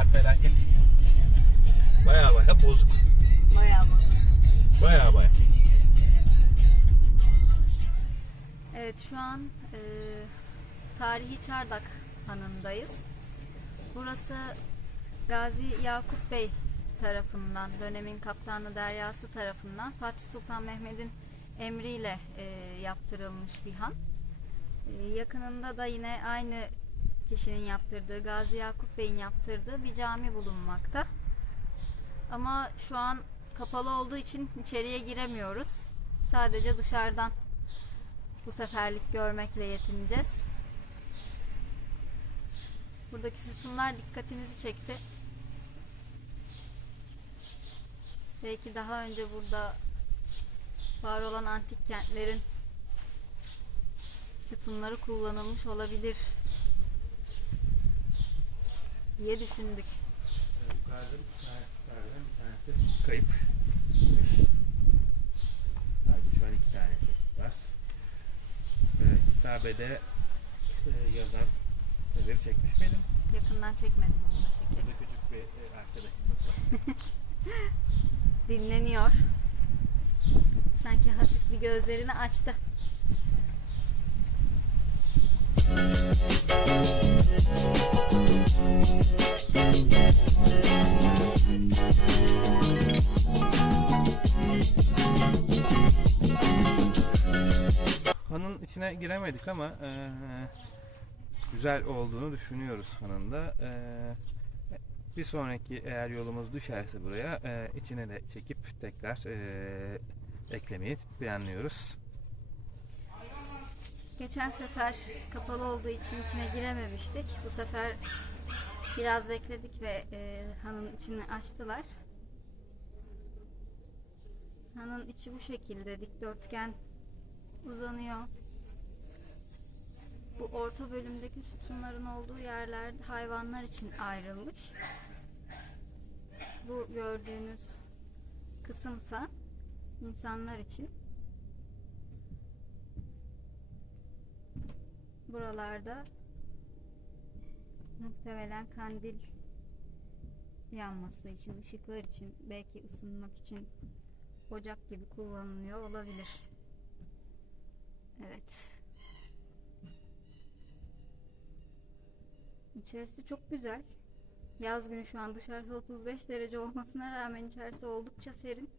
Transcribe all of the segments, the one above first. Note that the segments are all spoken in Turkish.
Yollar felaket. Baya baya bozuk. Bayağı bozuk. Baya baya. Evet şu an e, tarihi Çardak Hanı'ndayız. Burası Gazi Yakup Bey tarafından, dönemin kaptanı Deryası tarafından Fatih Sultan Mehmet'in emriyle e, yaptırılmış bir han. E, yakınında da yine aynı kişinin yaptırdığı, Gazi Yakup Bey'in yaptırdığı bir cami bulunmakta. Ama şu an kapalı olduğu için içeriye giremiyoruz. Sadece dışarıdan bu seferlik görmekle yetineceğiz. Buradaki sütunlar dikkatimizi çekti. Belki daha önce burada var olan antik kentlerin sütunları kullanılmış olabilir diye düşündük. Yukarıda bir tane, bir tanesi kayıp. Sadece şu an iki tanesi var. Ee, kitabede e, yazan sözleri çekmiş miydim? Yakından çekmedim onu da çekelim. Burada küçük bir e, arkadaşımız var. Dinleniyor. Sanki hafif bir gözlerini açtı. Hanın içine giremedik ama e, güzel olduğunu düşünüyoruz hanın da. E, bir sonraki eğer yolumuz düşerse buraya e, içine de çekip tekrar e, eklemeyi planlıyoruz. Geçen sefer kapalı olduğu için içine girememiştik. Bu sefer biraz bekledik ve e, hanın içini açtılar. Hanın içi bu şekilde dikdörtgen uzanıyor. Orta bölümdeki sütunların olduğu yerler hayvanlar için ayrılmış. Bu gördüğünüz kısımsa insanlar için. Buralarda muhtemelen kandil yanması için, ışıklar için, belki ısınmak için ocak gibi kullanılıyor olabilir. Evet. İçerisi çok güzel. Yaz günü şu an dışarısı 35 derece olmasına rağmen içerisi oldukça serin.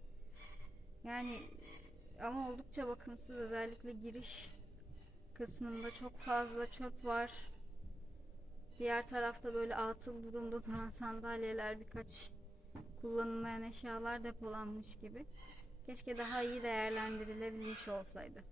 Yani ama oldukça bakımsız özellikle giriş kısmında çok fazla çöp var. Diğer tarafta böyle atıl durumda duran sandalyeler, birkaç kullanılmayan eşyalar depolanmış gibi. Keşke daha iyi değerlendirilebilmiş olsaydı.